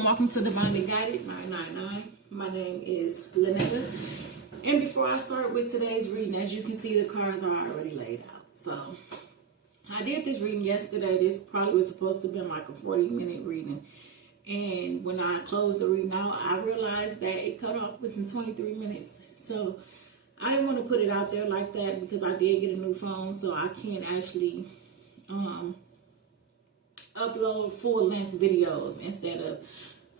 and welcome to Divinely Guided 999. My name is Lynetta. And before I start with today's reading, as you can see, the cards are already laid out. So, I did this reading yesterday. This probably was supposed to have been like a 40-minute reading. And when I closed the reading out, I realized that it cut off within 23 minutes. So, I didn't want to put it out there like that because I did get a new phone, so I can't actually upload full-length videos instead of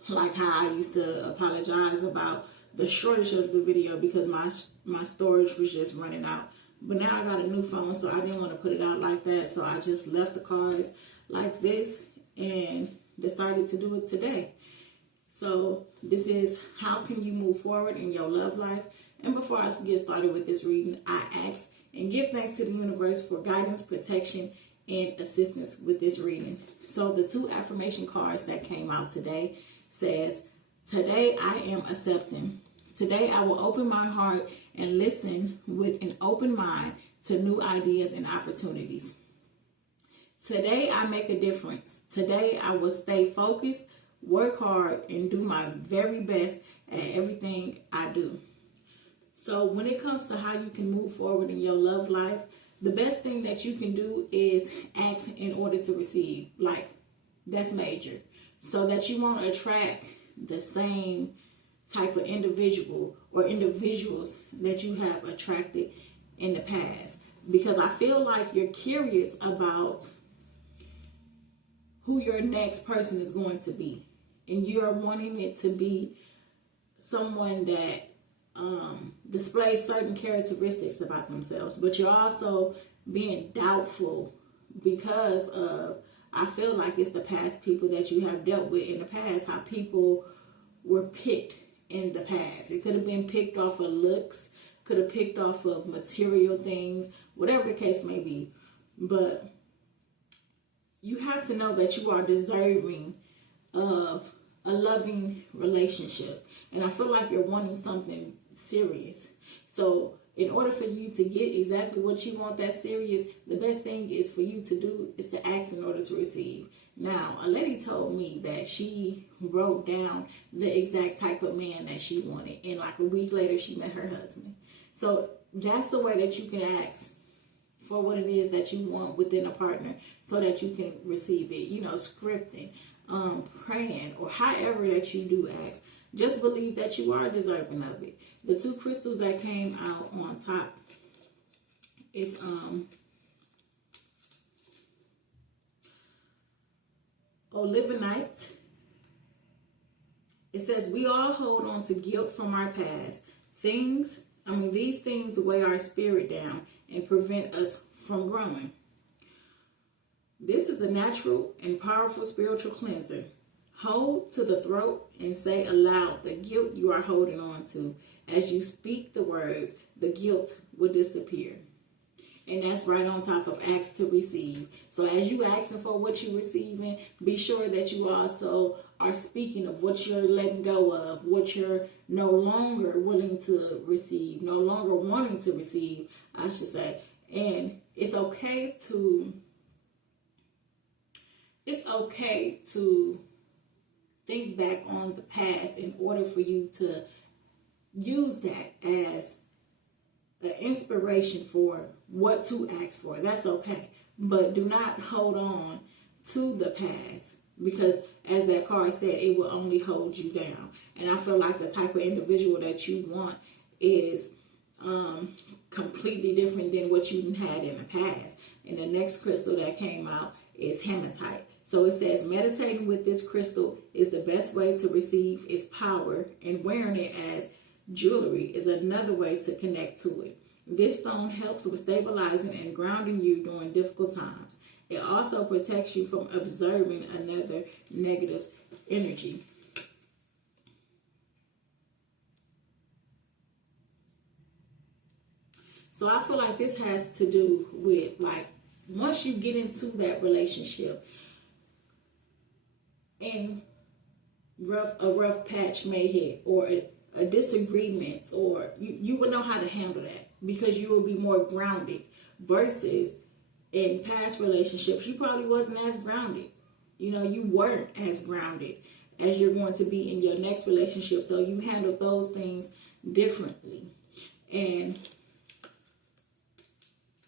like how I used to apologize about the shortage of the video because my storage was just running out. But now I got a new phone, so I didn't want to put it out like that, so I just left the cards like this and decided to do it today. So this is how can you move forward in your love life. And before I get started with this reading, I ask and give thanks to the universe for guidance, protection, and assistance with this reading. So the two affirmation cards that came out today says, today I am accepting. Today I will open my heart and listen with an open mind to new ideas and opportunities. Today I make a difference. Today I will stay focused, work hard, and do my very best at everything I do. So when it comes to how you can move forward in your love life, the best thing that you can do is ask in order to receive. Like, that's major. So that you won't attract the same type of individual or individuals that you have attracted in the past. Because I feel like you're curious about who your next person is going to be. And you're wanting it to be someone that displays certain characteristics about themselves, but you're also being doubtful because of, I feel like it's the past people that you have dealt with in the past, how people were picked in the past. It could have been picked off of looks, could have picked off of material things, whatever the case may be. But you have to know that you are deserving of a loving relationship. And I feel like you're wanting something serious. So in order for you to get exactly what you want that serious, the best thing is for you to do is to ask in order to receive. Now, a lady told me that she wrote down the exact type of man that she wanted. And like a week later, she met her husband. So that's the way that you can ask for what it is that you want within a partner so that you can receive it. You know, scripting, praying, or however that you do ask. Just believe that you are deserving of it. The two crystals that came out on top is Olivenite. It says we all hold on to guilt from our past. These things weigh our spirit down and prevent us from growing. This is a natural and powerful spiritual cleanser. Hold to the throat and say aloud the guilt you are holding on to. As you speak the words, the guilt will disappear. And that's right on top of ask to receive. So as you asking for what you're receiving, be sure that you also are speaking of what you're letting go of, what you're no longer willing to receive, no longer wanting to receive, I should say. And it's okay to think back on the past in order for you to use that as an inspiration for what to ask for. That's okay. But do not hold on to the past because, as that card said, it will only hold you down. And I feel like the type of individual that you want is completely different than what you had in the past. And the next crystal that came out is hematite. So it says meditating with this crystal is the best way to receive its power, and wearing it as jewelry is another way to connect to it. This stone helps with stabilizing and grounding you during difficult times. It also protects you from observing another negative energy. So I feel like this has to do with, like, once you get into that relationship and a rough patch may hit, or a disagreement, or you will know how to handle that because you will be more grounded versus in past relationships you probably wasn't as grounded. You know, you weren't as grounded as you're going to be in your next relationship. So you handle those things differently. And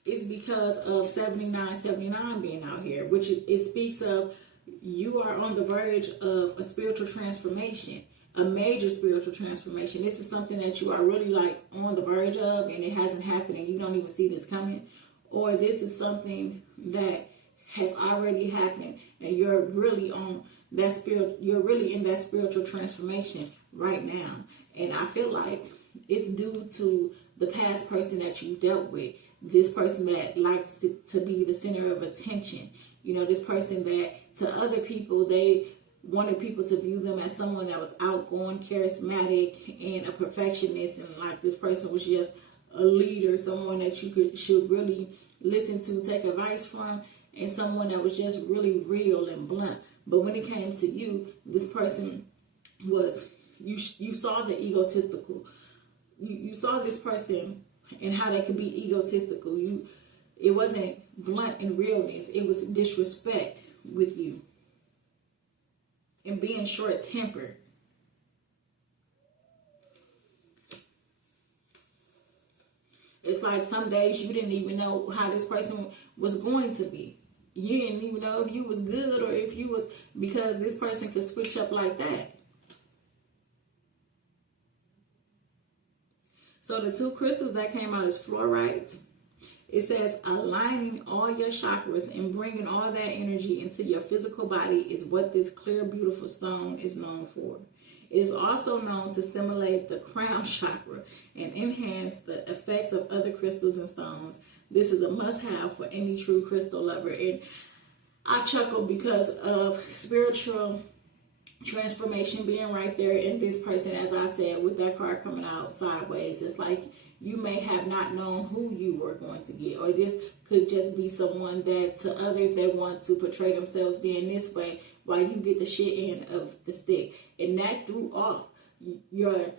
it's because of 7979 being out here, which it speaks of you are on the verge of a spiritual transformation, a major spiritual transformation. This is something that you are really like on the verge of, and it hasn't happened and you don't even see this coming. Or this is something that has already happened and you're really on that you're really in that spiritual transformation right now. And I feel like it's due to the past person that you dealt with. This person that likes to be the center of attention. You know, this person that to other people, they wanted people to view them as someone that was outgoing, charismatic, and a perfectionist. And like this person was just a leader, someone that you should really listen to, take advice from, and someone that was just really real and blunt. But when it came to you, this person was, you saw the egotistical. You saw this person and how they could be egotistical. It wasn't blunt in realness. It was disrespect with you and being short-tempered. It's like some days you didn't even know how this person was going to be. You didn't even know if you was good or if you was, because this person could switch up like that. So the two crystals that came out is fluorite. It says aligning all your chakras and bringing all that energy into your physical body is what this clear, beautiful stone is known for. It is also known to stimulate the crown chakra and enhance the effects of other crystals and stones. This is a must-have for any true crystal lover. And I chuckle because of spiritual transformation being right there in this person. As I said, with that card coming out sideways, it's like you may have not known who you were going to get, or this could just be someone that to others they want to portray themselves being this way while you get the shit end of the stick, and that threw off your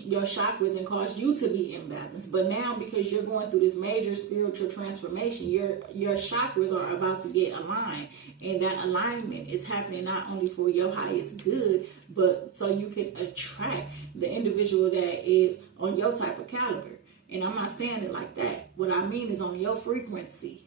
chakras and caused you to be imbalanced. But now, because you're going through this major spiritual transformation, your chakras are about to get aligned, and that alignment is happening not only for your highest good, but so you can attract the individual that is on your type of caliber. And I'm not saying it like that. What I mean is on your frequency.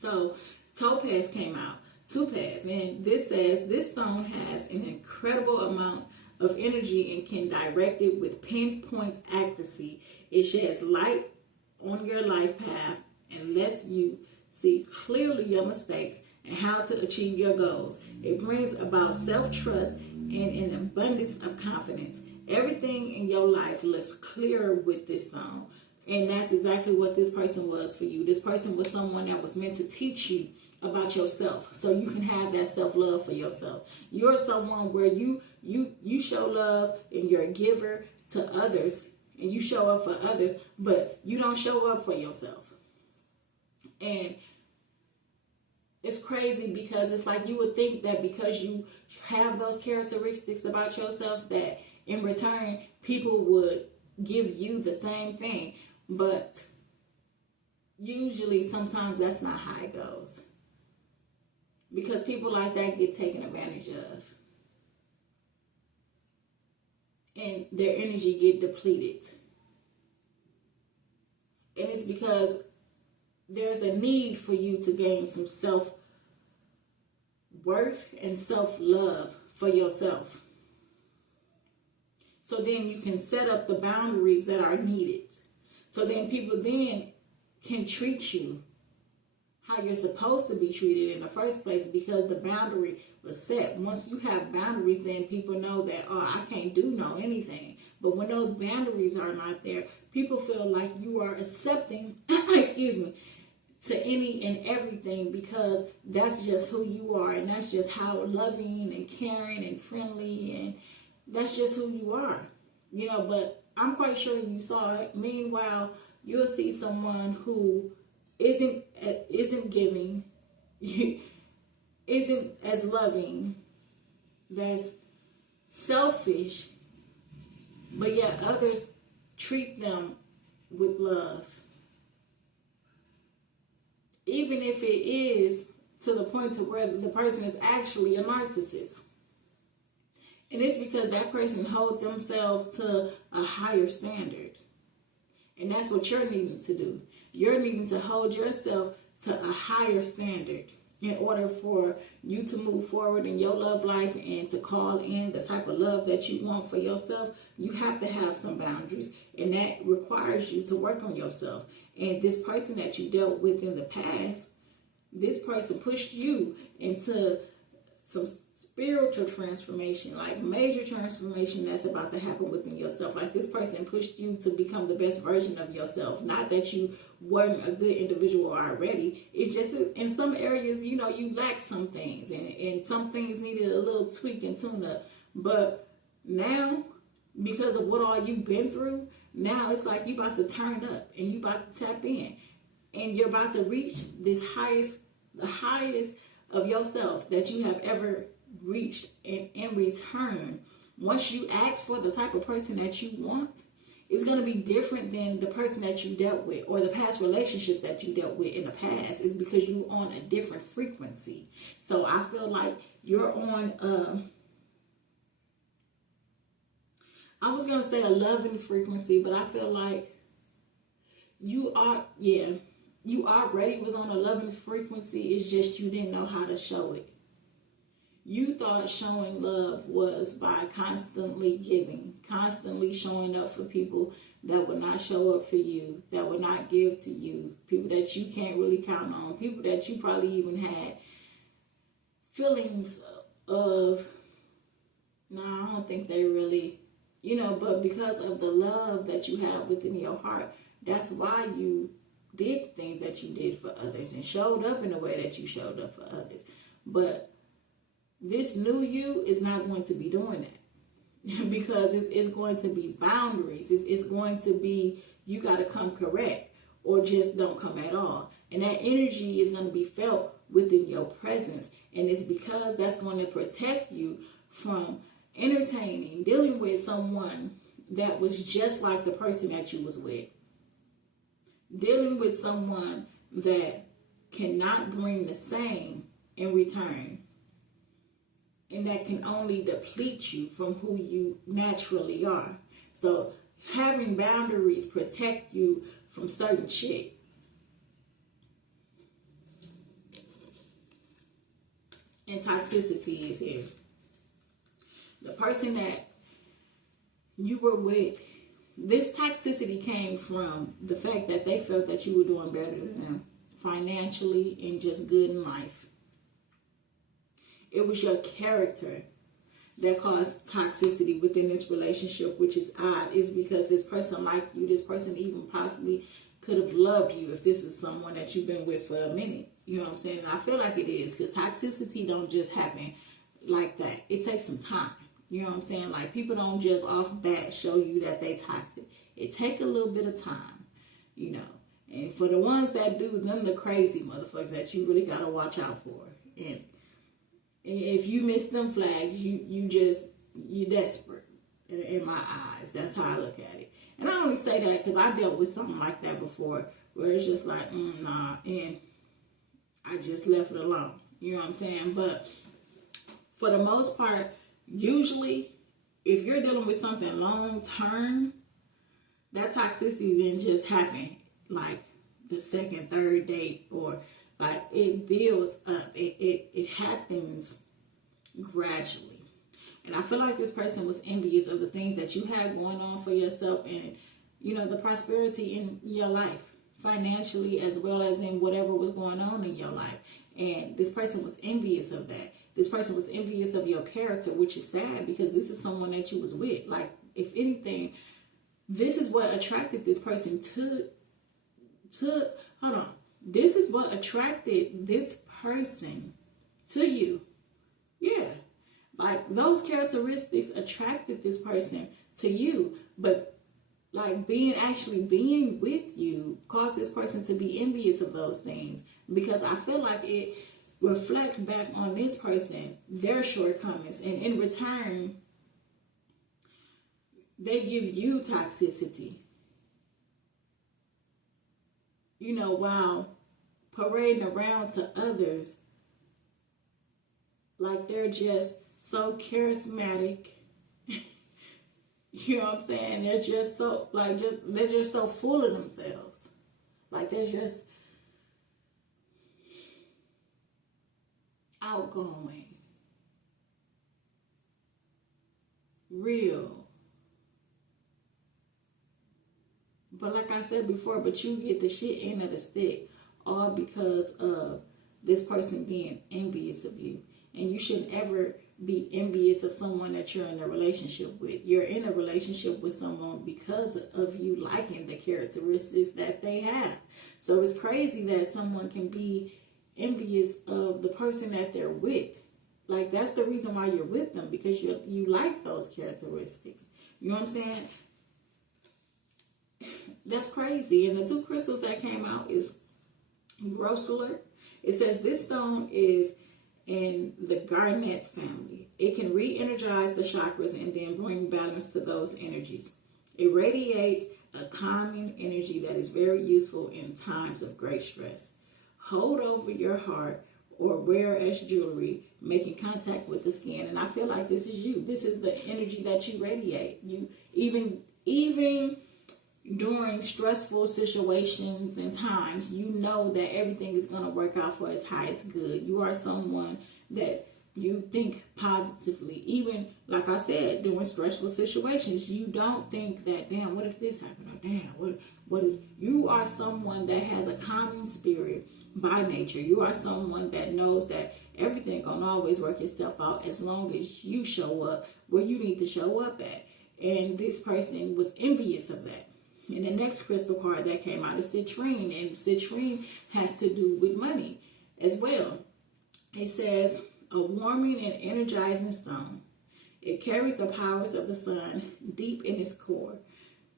So Topaz came out, Topaz, and this says this stone has an incredible amount of energy and can direct it with pinpoint accuracy. It sheds light on your life path and lets you see clearly your mistakes and how to achieve your goals. It brings about self-trust and an abundance of confidence. Everything in your life looks clearer with this stone. And that's exactly what this person was for you. This person was someone that was meant to teach you about yourself so you can have that self-love for yourself. You're someone where you show love and you're a giver to others and you show up for others, but you don't show up for yourself. And it's crazy because it's like you would think that because you have those characteristics about yourself that in return people would give you the same thing. But usually sometimes that's not how it goes. Because people like that get taken advantage of. And their energy get depleted. And it's because there's a need for you to gain some self-worth and self-love for yourself. So then you can set up the boundaries that are needed. So then people then can treat you how you're supposed to be treated in the first place because the boundary was set. Once you have boundaries, then people know that, oh, I can't do no anything. But when those boundaries are not there, people feel like you are accepting, excuse me, to any and everything because that's just who you are and that's just how loving and caring and friendly and that's just who you are. You know, but I'm quite sure you saw it. Meanwhile, you'll see someone who isn't giving, isn't as loving, that's selfish, but yet others treat them with love. Even if it is to the point to where the person is actually a narcissist. And it's because that person holds themselves to a higher standard. And that's what you're needing to do. You're needing to hold yourself to a higher standard in order for you to move forward in your love life and to call in the type of love that you want for yourself. You have to have some boundaries, and that requires you to work on yourself. And this person that you dealt with in the past, this person pushed you into some spiritual transformation, like major transformation that's about to happen within yourself. Like this person pushed you to become the best version of yourself. Not that you weren't a good individual already. It's just in some areas, you know, you lack some things, and some things needed a little tweak and tune up. But now, because of what all you've been through, now it's like you about to turn up and you about to tap in, and you're about to reach the highest of yourself that you have ever reached. And in return, once you ask for the type of person that you want, it's going to be different than the person that you dealt with or the past relationship that you dealt with in the past. It's because you're on a different frequency. So I feel like you're on I was going to say a loving frequency, but I feel like you already was on a loving frequency. It's just you didn't know how to show it. You thought showing love was by constantly giving, constantly showing up for people that would not show up for you, that would not give to you, people that you can't really count on, people that you probably even had feelings of, no, I don't think they really, you know, but because of the love that you have within your heart, that's why you did things that you did for others and showed up in the way that you showed up for others. But this new you is not going to be doing that because it's going to be boundaries. It's going to be, you got to come correct or just don't come at all. And that energy is going to be felt within your presence. And it's because that's going to protect you from entertaining, dealing with someone that was just like the person that you was with. Dealing with someone that cannot bring the same in return. And that can only deplete you from who you naturally are. So having boundaries protect you from certain shit. And toxicity is here. The person that you were with, this toxicity came from the fact that they felt that you were doing better than them financially and just good in life. It was your character that caused toxicity within this relationship, which is odd. Is because this person liked you. This person even possibly could have loved you if this is someone that you've been with for a minute. You know what I'm saying? And I feel like it is, because toxicity don't just happen like that. It takes some time. You know what I'm saying? Like, people don't just off bat show you that they toxic. It take a little bit of time, you know. And for the ones that do, them the crazy motherfuckers that you really got to watch out for. And if you miss them flags, you're desperate in my eyes. That's how I look at it. And I only say that because I dealt with something like that before, where it's just like, nah, and I just left it alone. You know what I'm saying? But for the most part, usually, if you're dealing with something long term, that toxicity didn't just happen like the second, third date, or like it builds up. It happens gradually. And I feel like this person was envious of the things that you had going on for yourself and, you know, the prosperity in your life, financially as well as in whatever was going on in your life. And this person was envious of that. This person was envious of your character, which is sad because this is someone that you was with. Like, if anything, this is what attracted this person to hold on. This is what attracted this person to you. Yeah. Like, those characteristics attracted this person to you. But, like, being with you caused this person to be envious of those things. Because I feel like it reflect back on this person, their shortcomings. And in return, they give you toxicity. You know, while parading around to others Like they're just so charismatic. You know what I'm saying? They're just so they're just so full of themselves. Like they're just outgoing, real. But like I said before, but you get the shit end of the stick all because of this person being envious of you. And you shouldn't ever be envious of someone that you're in a relationship with. You're in a relationship with someone because of you liking the characteristics that they have. So it's crazy that someone can be envious of the person that they're with. Like, that's the reason why you're with them, because you like those characteristics. You know what I'm saying? That's crazy. And the two crystals that came out is Grossular. It says this stone is in the Garnet family. It can re-energize the chakras and then bring balance to those energies. It radiates a calming energy that is very useful in times of great stress. Hold over your heart or wear as jewelry, making contact with the skin. And I feel like this is you. This is the energy that you radiate. You even during stressful situations and times, you know that everything is going to work out for its highest good. You are someone that you think positively. Even, like I said, during stressful situations, you don't think that, damn, what if this happened? Or damn, what is... You are someone that has a calming spirit by nature. You are someone that knows that everything gonna always work itself out as long as you show up where you need to show up at. And this person was envious of that. And the next crystal card that came out is citrine, and citrine has to do with money as well. It says, a warming and energizing stone. It carries the powers of the sun deep in its core.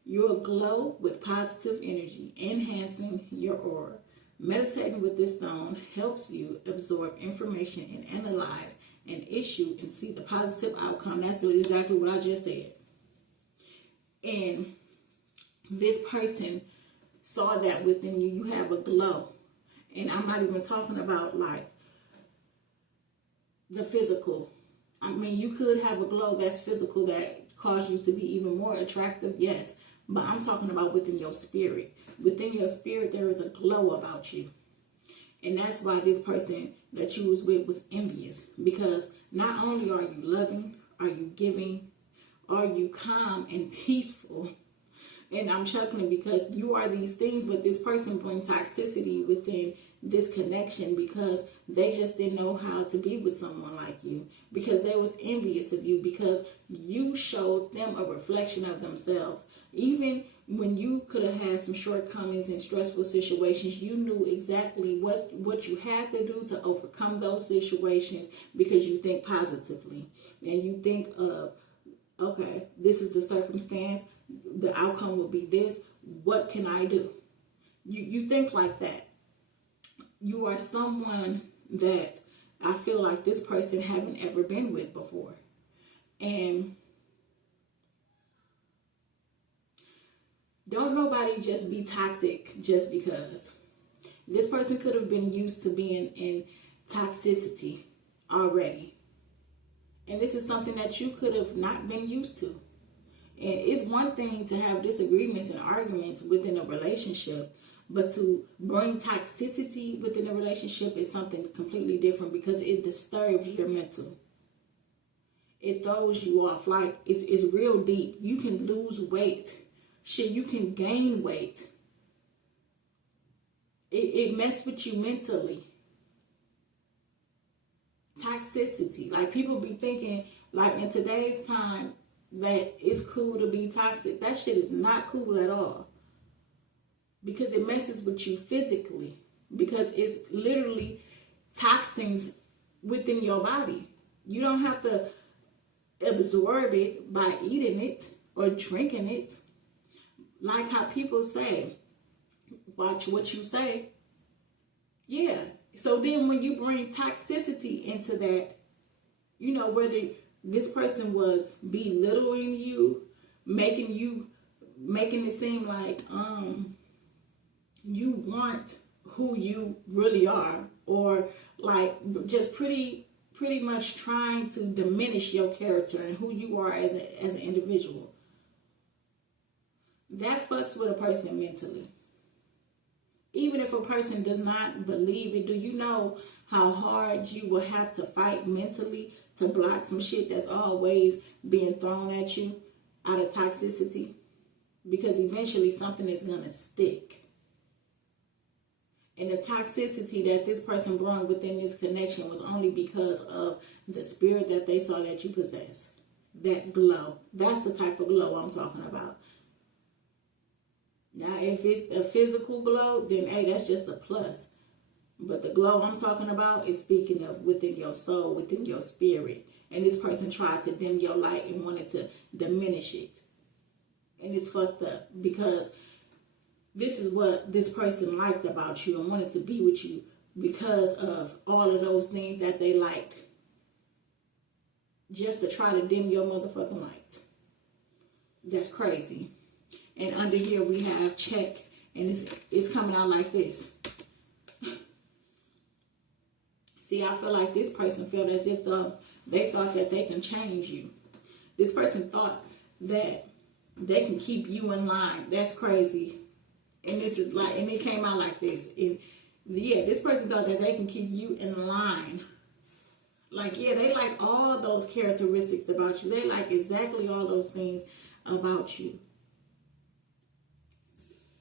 You'll glow with positive energy, enhancing your aura. Meditating with this stone helps you absorb information and analyze an issue and see the positive outcome. That's exactly what I just said. And this person saw that within you. You have a glow. And I'm not even talking about like the physical. I mean, you could have a glow that's physical that cause you to be even more attractive, yes. But I'm talking about within your spirit. Within your spirit, there is a glow about you. And that's why this person that you was with was envious. Because not only are you loving, are you giving, are you calm and peaceful. And I'm chuckling because you are these things, but this person brings toxicity within this connection because they just didn't know how to be with someone like you, because they was envious of you, because you showed them a reflection of themselves. Even when you could have had some shortcomings in stressful situations, you knew exactly what you had to do to overcome those situations, because you think positively and you think of, okay, this is the circumstance, the outcome will be this, what can I do? You think like that. You are someone that I feel like this person haven't ever been with before. And don't nobody just be toxic just because. This person could have been used to being in toxicity already. And this is something that you could have not been used to. And it's one thing to have disagreements and arguments within a relationship, but to bring toxicity within a relationship is something completely different, because it disturbs your mental. It throws you off. Like, it's real deep. You can lose weight. Shit, you can gain weight. It messes with you mentally. Toxicity. Like, people be thinking, like, in today's time, that it's cool to be toxic. That shit is not cool at all. Because it messes with you physically. Because it's literally toxins within your body. You don't have to absorb it by eating it or drinking it. Like how people say, watch what you say. Yeah. So then when you bring toxicity into that, you know, whether this person was belittling you, making it seem like you weren't who you really are, or like just pretty pretty much trying to diminish your character and who you are as an individual. That fucks with a person mentally. Even if a person does not believe it, do you know how hard you will have to fight mentally to block some shit that's always being thrown at you out of toxicity? Because eventually something is going to stick. And the toxicity that this person brought within this connection was only because of the spirit that they saw that you possess. That glow. That's the type of glow I'm talking about. Now, if it's a physical glow, then hey, that's just a plus. But the glow I'm talking about is speaking of within your soul, within your spirit. And this person tried to dim your light and wanted to diminish it. And it's fucked up because this is what this person liked about you and wanted to be with you because of all of those things that they liked. Just to try to dim your motherfucking light. That's crazy. And under here we have check. And it's coming out like this. See, I feel like this person felt as if they thought that they can change you. This person thought that they can keep you in line. That's crazy. And this is like, and it came out like this. And yeah, this person thought that they can keep you in line. Like, yeah, they like all those characteristics about you. They like exactly all those things about you.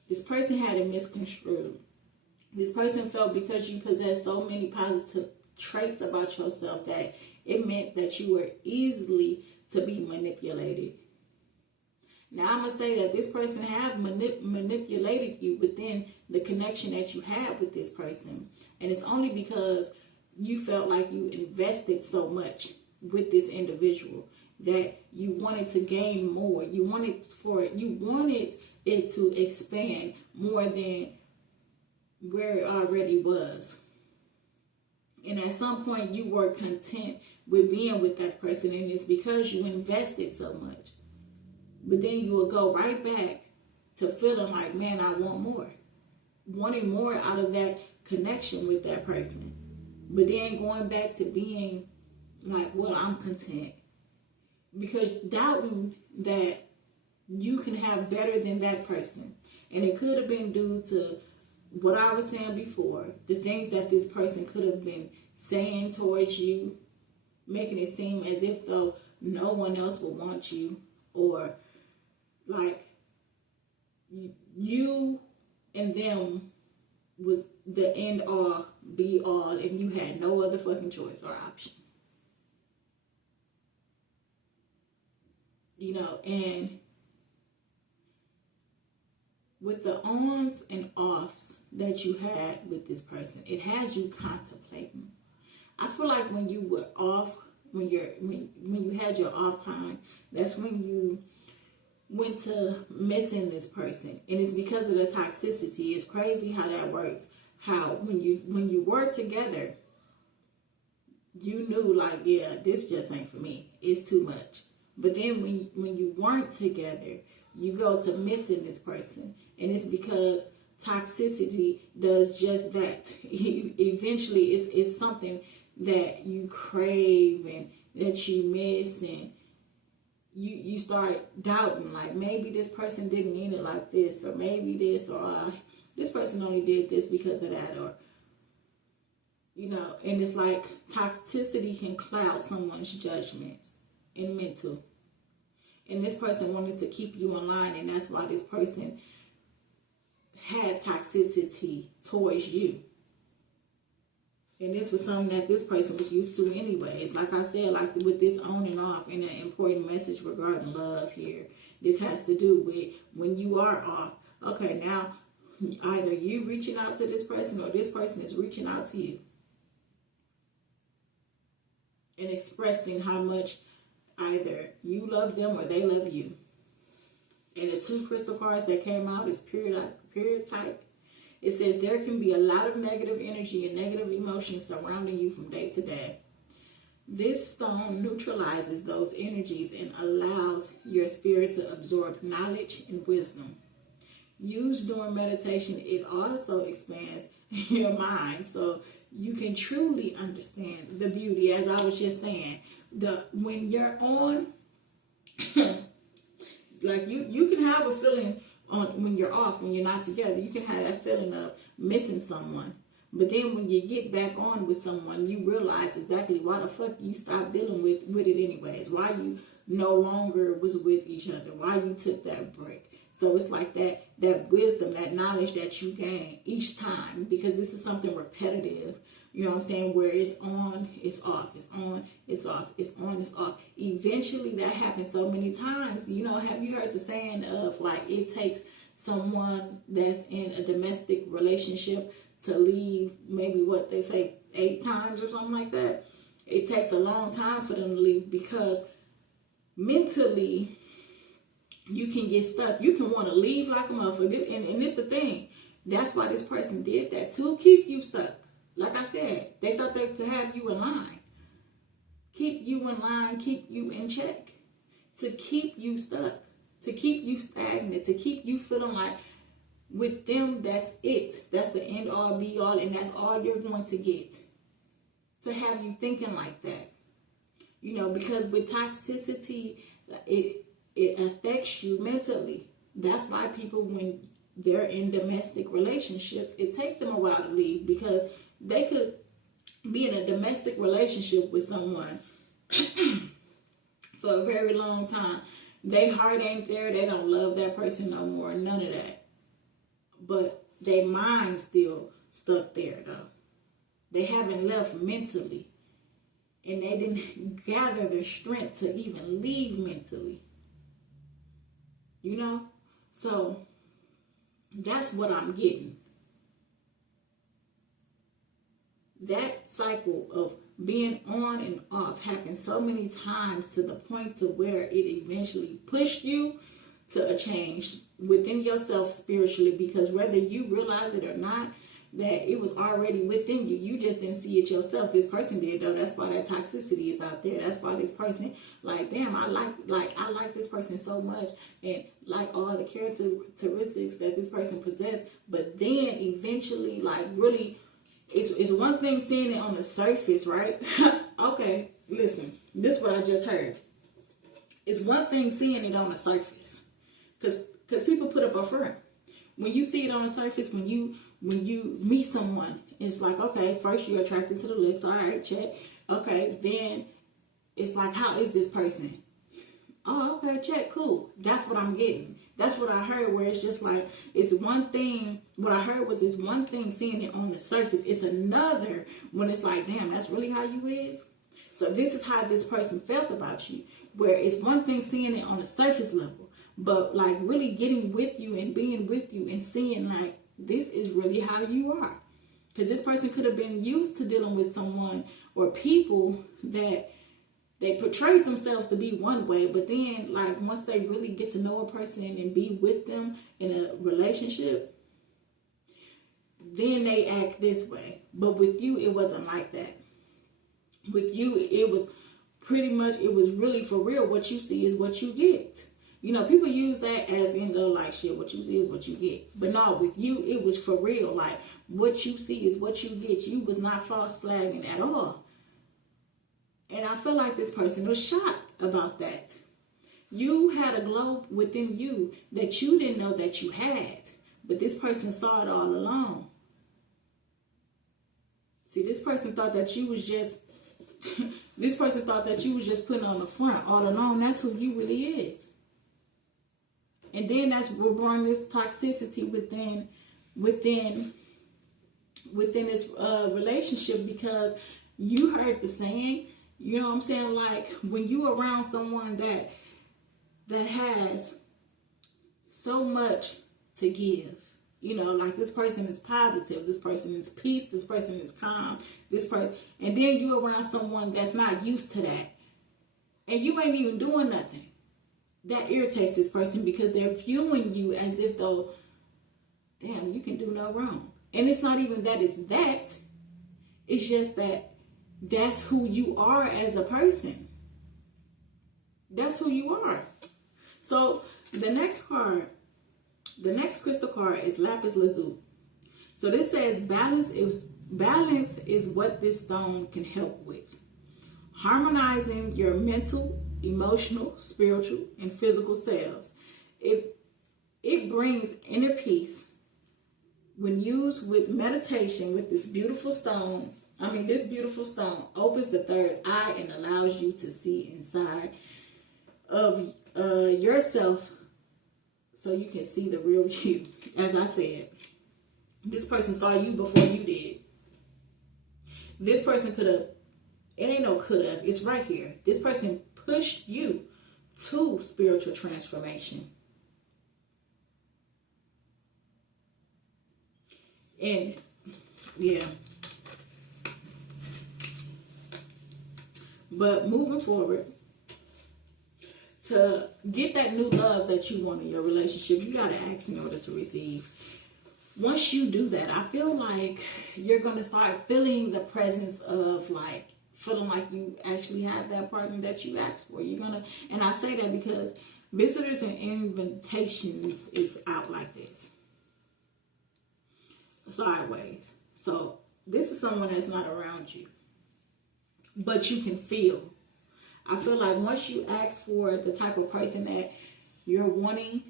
This person had it misconstrued. This person felt because you possess so many positive traits about yourself that it meant that you were easily to be manipulated. Now, I'm going to say that this person have manipulated you within the connection that you had with this person. And it's only because you felt like you invested so much with this individual that you wanted to gain more. You wanted it to expand more than where it already was. And at some point you were content with being with that person, and it's because you invested so much. But then you will go right back to feeling like, man, I want more. Wanting more out of that connection with that person. But then going back to being like, well, I'm content. Because doubting that you can have better than that person. And it could have been due to what I was saying before. The things that this person could have been saying towards you. Making it seem as if though no one else will want you. Or like you and them was the end all be all and you had no other fucking choice or option. You know, and with the ons and offs that you had with this person, it had you contemplating. I feel like when you were off, when you had your off time, that's when you went to missing this person. And it's because of the toxicity. It's crazy how that works. How when you were together, you knew like, yeah, this just ain't for me. It's too much. But then when you weren't together, you go to missing this person. And it's because toxicity does just that. Eventually, it's something that you crave and that you miss, and you start doubting, like maybe this person didn't mean it like this, or maybe this, or this person only did this because of that, or you know, and it's like toxicity can cloud someone's judgment and mental. And this person wanted to keep you in line, and that's why this person had toxicity towards you. And this was something that this person was used to anyways. Like I said, like with this on and off, and an important message regarding love here. This has to do with when you are off. Okay, now either you reaching out to this person or this person is reaching out to you. And expressing how much either you love them or they love you. And the two crystal cards that came out is period type. It says there can be a lot of negative energy and negative emotions surrounding you from day to day. This stone neutralizes those energies and allows your spirit to absorb knowledge and wisdom. Used during meditation, it also expands your mind. So you can truly understand the beauty, as I was just saying. When you're on, like you can have a feeling on when you're off, when you're not together, you can have that feeling of missing someone. But then when you get back on with someone, you realize exactly why the fuck you stopped dealing with it anyways. Why you no longer was with each other. Why you took that break. So it's like that wisdom, that knowledge that you gain each time, because this is something repetitive. You know what I'm saying? Where it's on, it's off, it's on, it's off, it's on, it's off. Eventually that happens so many times. You know, have you heard the saying of like it takes someone that's in a domestic relationship to leave maybe what they say 8 times or something like that? It takes a long time for them to leave because mentally you can get stuck. You can want to leave like a motherfucker. And it's the thing. That's why this person did that, to keep you stuck. Like I said, they thought they could have you in line. Keep you in line, keep you in check. To keep you stuck. To keep you stagnant. To keep you feeling like with them, that's it. That's the end all be all, and that's all you're going to get. To have you thinking like that. You know, because with toxicity, it affects you mentally. That's why people, when they're in domestic relationships, it takes them a while to leave, because they could be in a domestic relationship with someone for a very long time. Their heart ain't there. They don't love that person no more. None of that. But their mind still stuck there, though. They haven't left mentally. And they didn't gather the strength to even leave mentally. You know? So, that's what I'm getting. That cycle of being on and off happened so many times to the point to where it eventually pushed you to a change within yourself spiritually, because whether you realize it or not, that it was already within you. You just didn't see it yourself. This person did, though. That's why that toxicity is out there. That's why this person, like, damn, I like this person so much, and like all the characteristics that this person possessed. But then eventually, like, really, it's one thing seeing it on the surface, right? Okay, listen, this is what I just heard. It's one thing seeing it on the surface, because people put up a front. When you see it on the surface, when you meet someone, it's like, okay, first you're attracted to the looks, all right, check. Okay, then it's like, how is this person? Oh, okay, check, cool. That's what I'm getting. That's what I heard, where it's just like, it's one thing, what I heard was it's one thing seeing it on the surface. It's another when it's like, damn, that's really how you is? So this is how this person felt about you, where it's one thing seeing it on the surface level, but like really getting with you and being with you and seeing like, this is really how you are. Because this person could have been used to dealing with someone or people that they portrayed themselves to be one way, but then like once they really get to know a person and be with them in a relationship, then they act this way. But with you, it wasn't like that. With you, it was pretty much, it was really for real. What you see is what you get. You know, people use that as in the like, shit, what you see is what you get. But no, with you, it was for real. Like, what you see is what you get. You was not false flagging at all. And I feel like this person was shocked about that. You had a glow within you that you didn't know that you had. But this person saw it all along. See, this person thought that you was just... this person thought that you was just putting on the front all along. That's who you really is. And then that's what brought this toxicity within this relationship, because you heard the saying, you know what I'm saying? Like when you around someone that has so much to give, you know, like this person is positive, this person is peace, this person is calm, and then you around someone that's not used to that, and you ain't even doing nothing. That irritates this person, because they're viewing you as if though, damn, you can do no wrong. And it's not even that it's that. It's just that that's who you are as a person. That's who you are. So the next crystal card is Lapis Lazuli. So this says balance Balance is what this stone can help with. Harmonizing your mental, emotional, spiritual, and physical selves. It brings inner peace when used with meditation with this beautiful stone. This beautiful stone opens the third eye and allows you to see inside of yourself so you can see the real you. As I said, this person saw you before you did. This person could have, it ain't no could have, it's right here. This person pushed you to spiritual transformation. And yeah. But moving forward, to get that new love that you want in your relationship, you got to ask in order to receive. Once you do that, I feel like you're going to start feeling the presence of like, feeling like you actually have that partner that you asked for. You're going to, and I say that because visitors and invitations is out like this. Sideways. So this is someone that's not around you, but you can feel. I feel like once you ask for the type of person that you're wanting,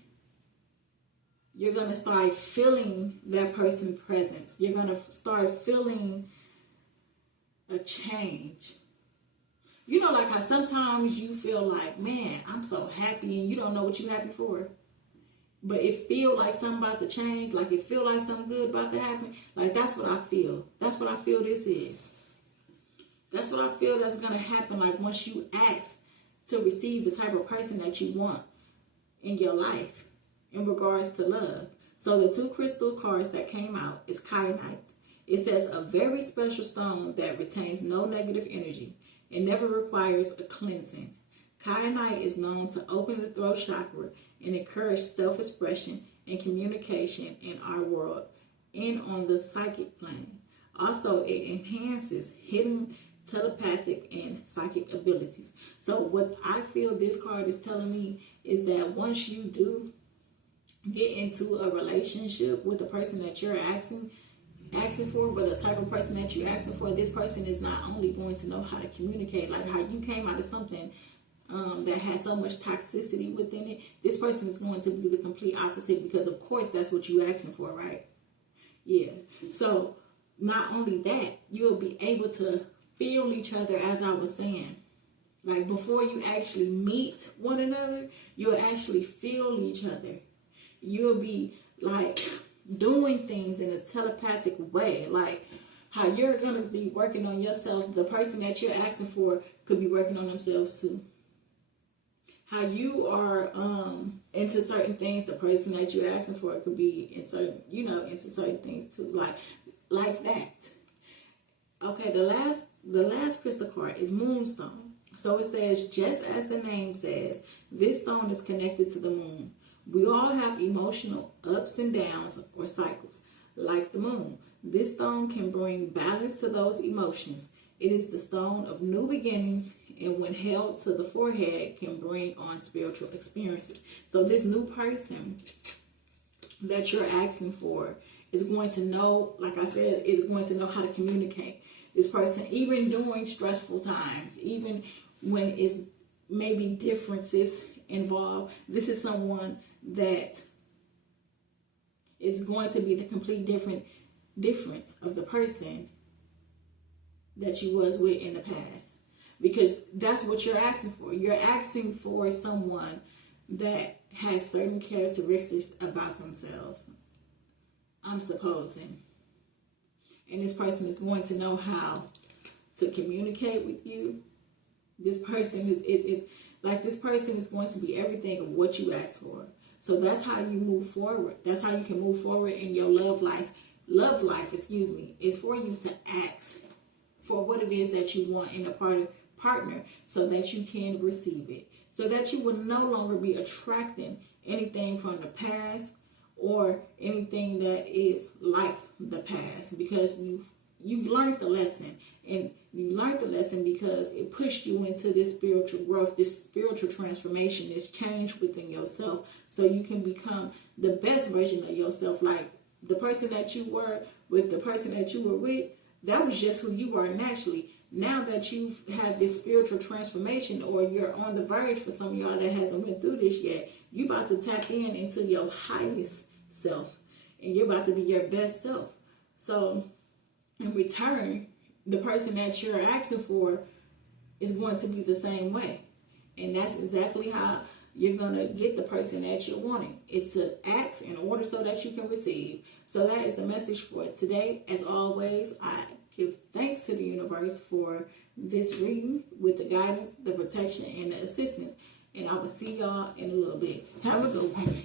you're going to start feeling that person's presence. You're going to start feeling a change. You know, like how sometimes you feel like, man, I'm so happy, and you don't know what you're happy for. But it feel like something about to change, like it feel like something good about to happen. Like that's what I feel. That's what I feel this is. That's what I feel that's going to happen, like once you ask to receive the type of person that you want in your life in regards to love. So the two crystal cards that came out is kyanite. It says a very special stone that retains no negative energy. It never requires a cleansing. Kyanite is known to open the throat chakra and encourage self-expression and communication in our world and on the psychic plane. Also, it enhances hidden telepathic and psychic abilities. So what I feel this card is telling me is that once you do get into a relationship with the person that you're asking for, but the type of person that you're asking for, this person is not only going to know how to communicate, like how you came out of something that had so much toxicity within it, this person is going to be the complete opposite, because of course that's what you're asking for, right? Yeah. So not only that, you'll be able to feel each other, as I was saying. Like before you actually meet one another, you'll actually feel each other. You'll be like doing things in a telepathic way. Like how you're going to be working on yourself. The person that you're asking for could be working on themselves too. How you are into certain things, the person that you're asking for could be in certain, into certain things too. Like that. Okay, the last crystal card is Moonstone. So it says, just as the name says, this stone is connected to the moon. We all have emotional ups and downs or cycles. Like the moon, this stone can bring balance to those emotions. It is the stone of new beginnings, and when held to the forehead, can bring on spiritual experiences. So this new person that you're asking for is going to know, like I said, is going to know how to communicate. This person, even during stressful times, even when it's maybe differences involved, this is someone that is going to be the complete difference of the person that you was with in the past. Because that's what you're asking for. You're asking for someone that has certain characteristics about themselves, I'm supposing. And this person is going to know how to communicate with you. This person is like, this person is going to be everything of what you ask for. So that's how you move forward. That's how you can move forward in your love life. Love life, is for you to ask for what it is that you want in a partner, so that you can receive it. So that you will no longer be attracting anything from the past or anything that is like the past, because you've learned the lesson, and you learned the lesson because it pushed you into this spiritual growth, this spiritual transformation, this change within yourself, so you can become the best version of yourself. Like the person that you were with, the person that you were with, That was just who you are naturally. Now that you've had this spiritual transformation, or you're on the verge, for some of y'all that hasn't went through this yet, you about to tap into your highest self, and you're about to be your best self. So in return, the person that you're asking for is going to be the same way. And that's exactly how you're going to get the person that you're wanting. It's to ask in order so that you can receive. So that is the message for today. As always, I give thanks to the universe for this reading with the guidance, the protection, and the assistance. And I will see y'all in a little bit. Have a good one.